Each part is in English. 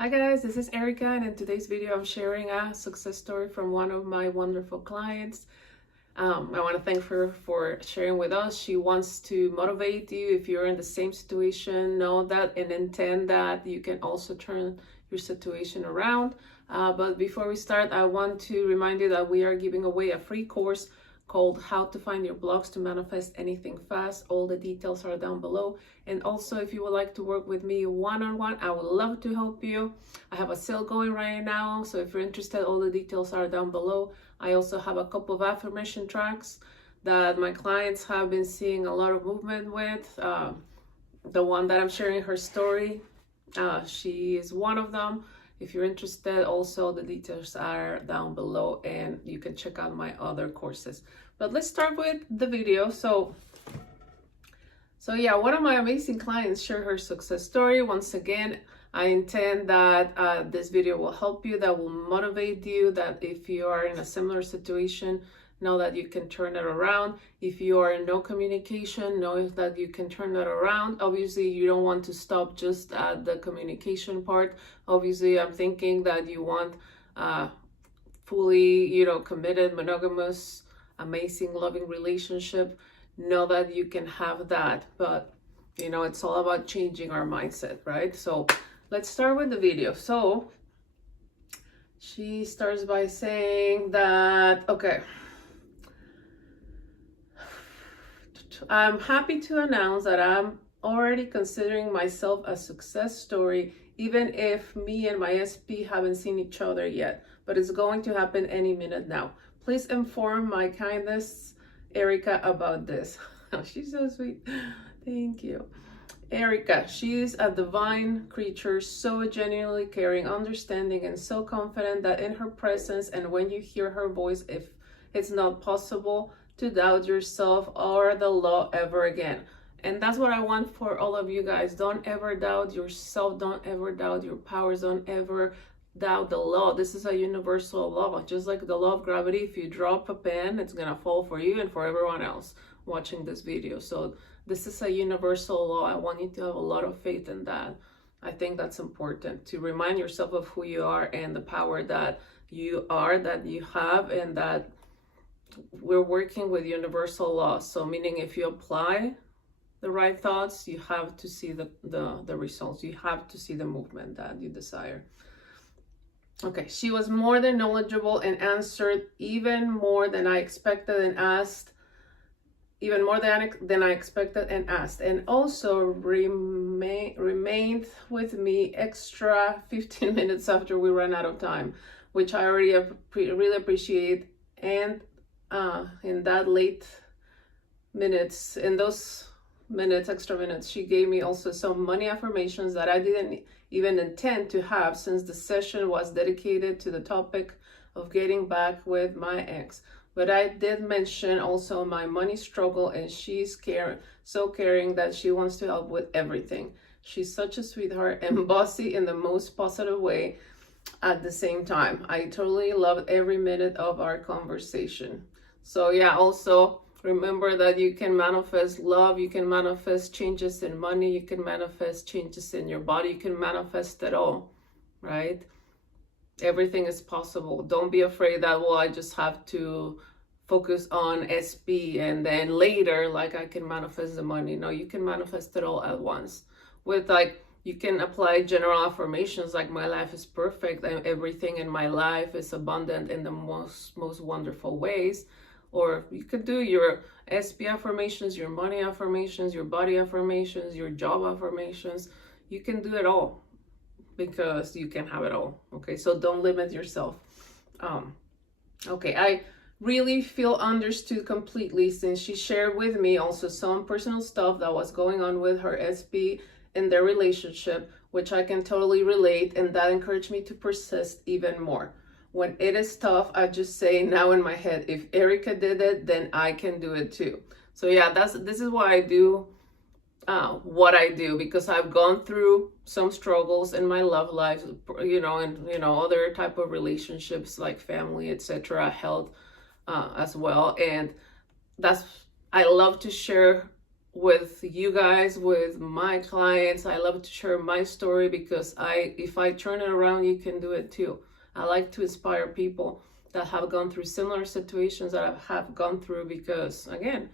Hi guys, this is Erika, and in today's video I'm sharing a success story from one of my wonderful clients. I want to thank her for sharing with us. She wants to motivate you if you're in the same situation, know that and intend that you can also turn your situation around. But before we start, I want to remind you that we are giving away a free course called How to Find Your Blocks to Manifest Anything Fast. All the details are down below. And also, if you would like to work with me one-on-one, I would love to help you. I have a sale going right now, so if you're interested, all the details are down below. I also have a couple of affirmation tracks that my clients have been seeing a lot of movement with. The one that I'm sharing her story, she is one of them. If you're interested, also the details are down below and you can check out my other courses. But let's start with the video. So yeah, one of my amazing clients shared her success story. Once again, I intend that this video will help you, that will motivate you, that if you are in a similar situation, know that you can turn it around. If you are in no communication, know that you can turn that around. Obviously, you don't want to stop just at the communication part. Obviously, I'm thinking that you want fully, committed, monogamous, amazing, loving relationship. Know that you can have that, but it's all about changing our mindset, right? So let's start with the video. So she starts by saying that, okay, I'm happy to announce that I'm already considering myself a success story, even if me and my SP haven't seen each other yet, but it's going to happen any minute now. Please inform my kindness, Erika, about this. She's so sweet. Thank you. Erika, she is a divine creature, so genuinely caring, understanding, and so confident that in her presence and when you hear her voice, if it's not possible to doubt yourself or the law ever again. And that's what I want for all of you guys. Don't ever doubt yourself. Don't ever doubt your powers. Don't ever doubt the law. This is a universal law. Just like the law of gravity, if you drop a pen, it's going to fall for you and for everyone else watching this video. So this is a universal law. I want you to have a lot of faith in that. I think that's important, to remind yourself of who you are and the power that you are, that you have, and that we're working with universal laws. So meaning if you apply the right thoughts, you have to see the results. You have to see the movement that you desire. Okay, she was more than knowledgeable and answered even more than I expected and asked, even more than I expected and asked, and also remained with me extra 15 minutes after we ran out of time, which I already really appreciate. And in that late minutes, in those minutes, extra minutes, she gave me also some money affirmations that I didn't even intend to have, since the session was dedicated to the topic of getting back with my ex. But I did mention also my money struggle, and she's so caring that she wants to help with everything. She's such a sweetheart and bossy in the most positive way at the same time. I totally loved every minute of our conversation. So yeah, also remember that you can manifest love, you can manifest changes in money, you can manifest changes in your body, you can manifest it all, right? Everything is possible. Don't be afraid that, well, I just have to focus on SP and then later, like, I can manifest the money. No, you can manifest it all at once. With, like, you can apply general affirmations like, my life is perfect and everything in my life is abundant in the most wonderful ways. Or you could do your SP affirmations, your money affirmations, your body affirmations, your job affirmations. You can do it all, because you can have it all. Okay, so don't limit yourself. Okay, I really feel understood completely, since she shared with me also some personal stuff that was going on with her SP in their relationship, which I can totally relate, and that encouraged me to persist even more. When it is tough, I just say now in my head, if Erika did it, then I can do it too. So yeah, this is why I do what I do, because I've gone through some struggles in my love life, and other type of relationships like family, etc., health as well. And I love to share with you guys, with my clients. I love to share my story because if I turn it around, you can do it too. I like to inspire people that have gone through similar situations that I have gone through, because again,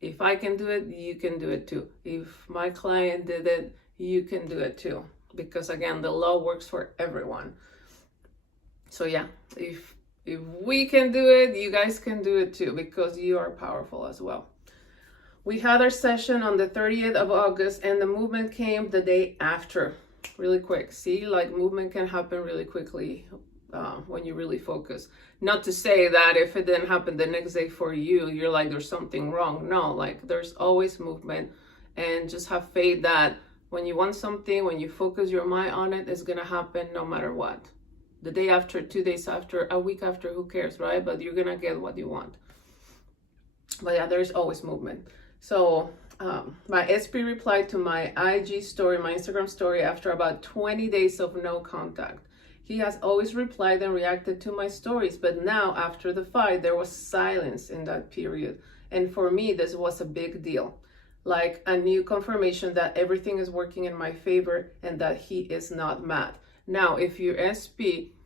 if I can do it, you can do it too. If my client did it, you can do it too. Because again, the law works for everyone. So yeah, if we can do it, you guys can do it too, because you are powerful as well. We had our session on the 30th of August, and the movement came the day after, really quick. See, like movement can happen really quickly when you really focus. Not to say that if it didn't happen the next day for you, you're like, there's something wrong. No, like there's always movement, and just have faith that when you want something, when you focus your mind on it, it's gonna happen no matter what. The day after, 2 days after, a week after, who cares, right? But you're gonna get what you want. But yeah, there's always movement. So my SP replied to my IG story, my Instagram story, after about 20 days of no contact. He has always replied and reacted to my stories, but now after the fight, there was silence in that period. And for me, this was a big deal. Like a new confirmation that everything is working in my favor and that he is not mad. Now, if your SP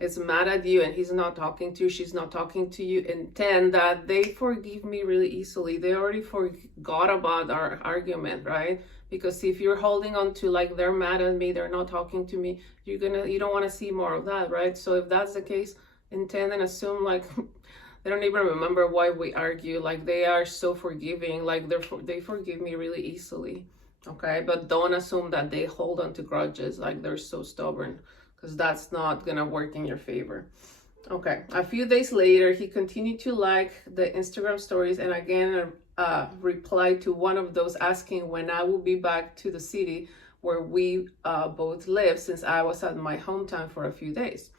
is mad at you and he's not talking to you, she's not talking to you, intend that they forgive me really easily. They already forgot about our argument, right? Because if you're holding on to like, they're mad at me, they're not talking to me, you don't want to see more of that, right? So if that's the case, intend and assume like they don't even remember why we argue. Like they are so forgiving, like they forgive me really easily, okay? But don't assume that they hold on to grudges, like they're so stubborn, because that's not gonna work in your favor. Okay, a few days later, he continued to like the Instagram stories, and again replied to one of those asking when I will be back to the city where we both live, since I was at my hometown for a few days.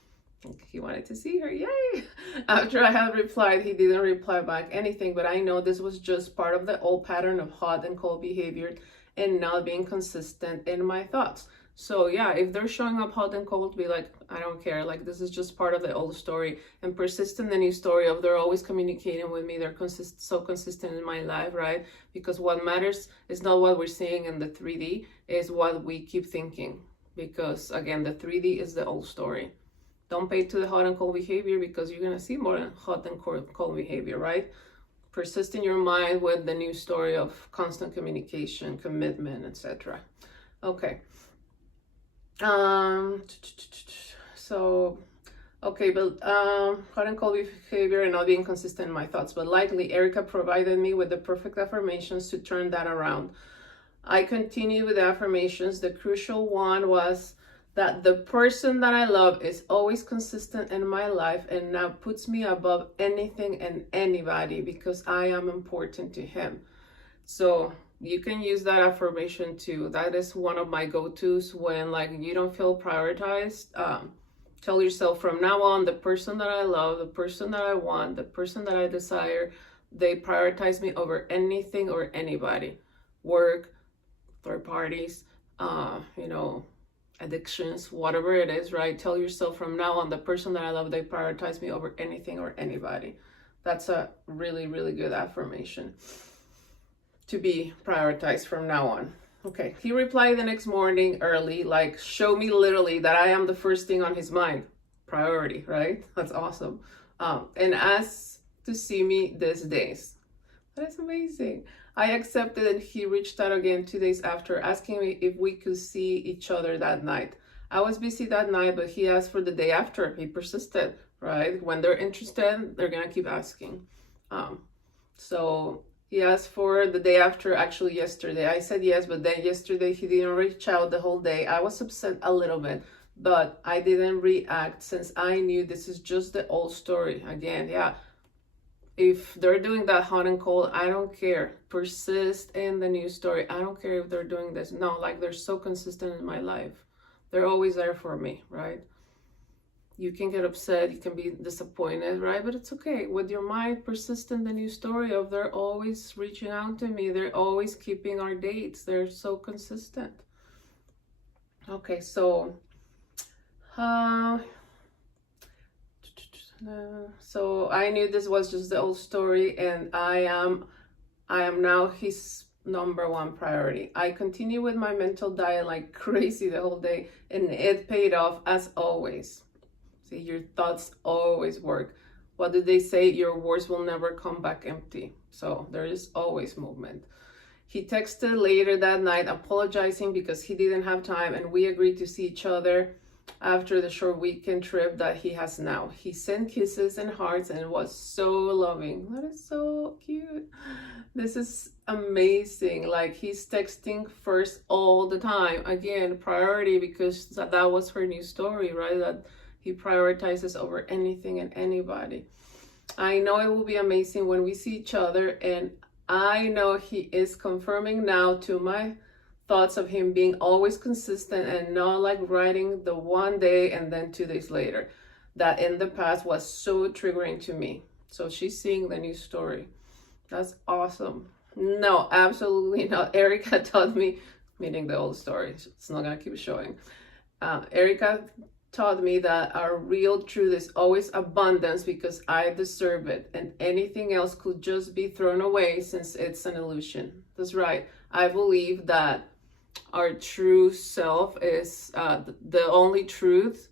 He wanted to see her, yay! After I had replied, he didn't reply back anything, but I know this was just part of the old pattern of hot and cold behavior and not being consistent in my thoughts. So yeah, if they're showing up hot and cold, be like, I don't care. Like this is just part of the old story, and persist in the new story of they're always communicating with me. They're so consistent in my life, right? Because what matters is not what we're seeing in the 3D, is what we keep thinking. Because again, the 3D is the old story. Don't pay to the hot and cold behavior, because you're gonna see more hot and cold behavior, right? Persist in your mind with the new story of constant communication, commitment, etc. Okay. Hot and cold behavior and not being consistent in my thoughts, but likely Erika provided me with the perfect affirmations to turn that around. I continued with the affirmations. The crucial one was that the person that I love is always consistent in my life and now puts me above anything and anybody, because I am important to him. So you can use that affirmation too. That is one of my go-tos when like you don't feel prioritized. Tell yourself, from now on, the person that I love, the person that I want, the person that I desire, they prioritize me over anything or anybody. Work, third parties, addictions, whatever it is, right? Tell yourself, from now on, the person that I love, they prioritize me over anything or anybody. That's a really, really good affirmation to be prioritized from now on. Okay, he replied the next morning early, like, show me literally that I am the first thing on his mind. Priority, right? That's awesome. And asked to see me these days. That is amazing. I accepted, and he reached out again 2 days after, asking me if we could see each other that night. I was busy that night, but he asked for the day after. He persisted, right? When they're interested, they're gonna keep asking. So he asked for the day after, actually yesterday. I said yes, but then yesterday he didn't reach out the whole day. I was upset a little bit, but I didn't react since I knew this is just the old story. Again, yeah. If they're doing that hot and cold, I don't care. Persist in the new story. I don't care if they're doing this. No, like they're so consistent in my life. They're always there for me, right? You can get upset, you can be disappointed, right? But it's okay. With your mind, persist in the new story of they're always reaching out to me. They're always keeping our dates. They're so consistent. Okay, so so I knew this was just the old story, and I am now his #1 priority. I continue with my mental diet like crazy the whole day, and it paid off as always. See, your thoughts always work. What did they say? Your words will never come back empty. So there is always movement. He texted later that night apologizing because he didn't have time, and we agreed to see each other after the short weekend trip that he has now. He sent kisses and hearts and it was so loving. That is so cute. This is amazing. Like, he's texting first all the time. Again, priority, because that was her new story, right? That he prioritizes over anything and anybody. I know it will be amazing when we see each other, and I know he is confirming now to my thoughts of him being always consistent and not like writing the one day and then 2 days later. That in the past was so triggering to me. So she's seeing the new story. That's awesome. No, absolutely not. Erika taught me, meaning the old story. It's not gonna keep showing. Erika taught me that our real truth is always abundance because I deserve it, and anything else could just be thrown away since it's an illusion. That's right. I believe that our true self is the only truth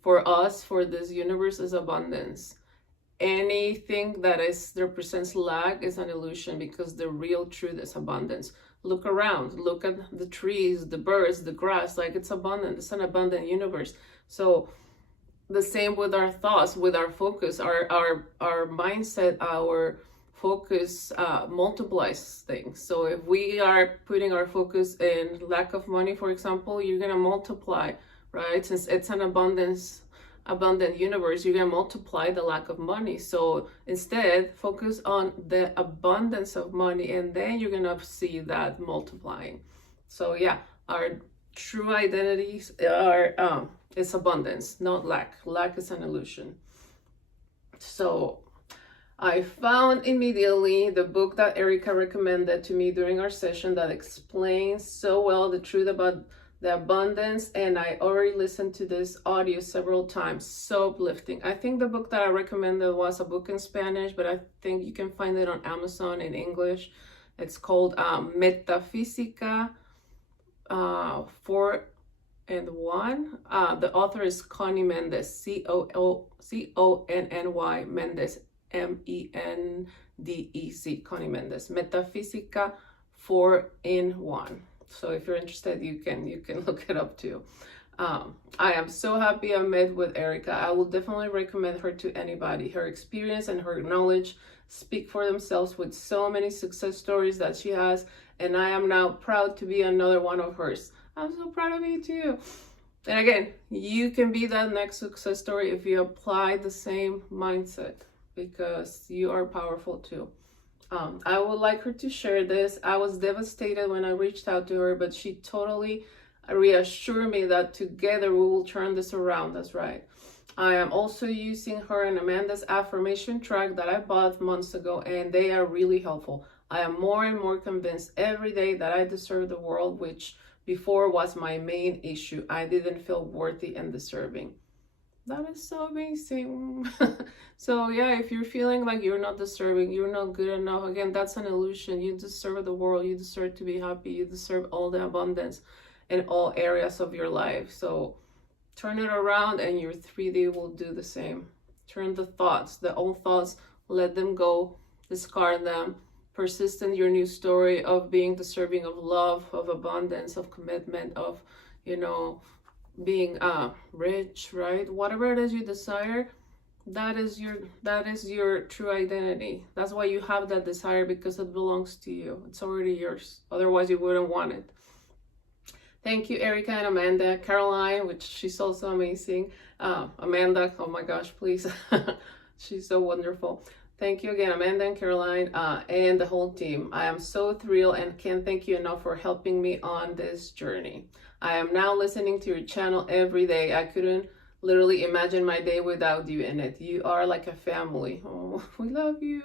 for us, for this universe, is abundance. Anything that represents lack is an illusion, because the real truth is abundance. Look around, look at the trees, the birds, the grass, like it's abundant. It's an abundant universe. So the same with our thoughts, with our focus, our mindset, our focus multiplies things. So if we are putting our focus in lack of money, for example, you're gonna multiply, right? Since it's an abundant universe, you're gonna multiply the lack of money. So instead, focus on the abundance of money, and then you're gonna see that multiplying. So yeah, our true identities are it's abundance, not lack. Lack is an illusion. So I found immediately the book that Erika recommended to me during our session that explains so well the truth about the abundance, and I already listened to this audio several times. So uplifting. I think the book that I recommended was a book in Spanish, but I think you can find it on Amazon in English. It's called Metafísica 4 and 1. The author is Connie Mendez, Conny Mendez, Mendec, Connie Mendez. Metafísica 4 in 1. So if you're interested, you can look it up too. I am so happy I met with Erika. I will definitely recommend her to anybody. Her experience and her knowledge speak for themselves with so many success stories that she has, and I am now proud to be another one of hers. I'm so proud of you too. And again, you can be that next success story if you apply the same mindset, because you are powerful too. I would like her to share this. I was devastated when I reached out to her, but she totally reassured me that together we will turn this around. That's right. I am also using her and Amanda's affirmation track that I bought months ago, and they are really helpful. I am more and more convinced every day that I deserve the world, which before was my main issue. I didn't feel worthy and deserving. That is so amazing. So yeah, if you're feeling like you're not deserving, you're not good enough, again, that's an illusion. You deserve the world. You deserve to be happy. You deserve all the abundance in all areas of your life. So turn it around, and your 3D will do the same. Turn the thoughts, the old thoughts, let them go, discard them. Persist in your new story of being deserving of love, of abundance, of commitment, of, being rich, right? Whatever it is you desire, that is your true identity. That's why you have that desire, because it belongs to you. It's already yours. Otherwise you wouldn't want it. Thank you, Erika and Amanda. Caroline, which she's also amazing. Amanda, oh my gosh, please. She's so wonderful. Thank you again, Amanda and Caroline, and the whole team. I am so thrilled and can't thank you enough for helping me on this journey. I am now listening to your channel every day. I couldn't literally imagine my day without you in it. You are like a family. Oh, we love you.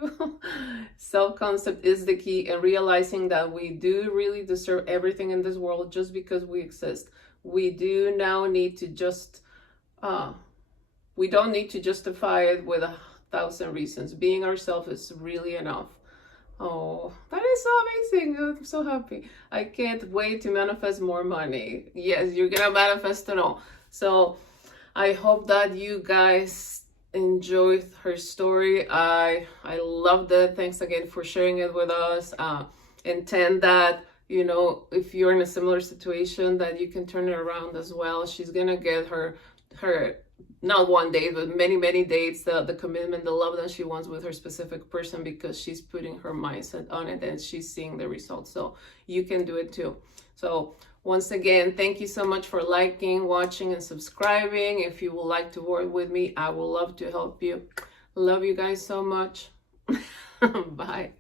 Self-concept is the key, and realizing that we do really deserve everything in this world just because we exist. We do now need to we don't need to justify it with 1,000 reasons. Being ourselves is really enough. Oh, that is so amazing. I'm so happy. I can't wait to manifest more money. Yes, you're gonna manifest it all. So I hope that you guys enjoyed her story. I loved it. Thanks again for sharing it with us. Intend that, you know, if you're in a similar situation, that you can turn it around as well. She's gonna get her not one date, but many dates, the commitment, the love that she wants with her specific person, because she's putting her mindset on it and she's seeing the results. So you can do it too. So once again, thank you so much for liking, watching, and subscribing. If you would like to work with me, I would love to help you. Love you guys so much. Bye.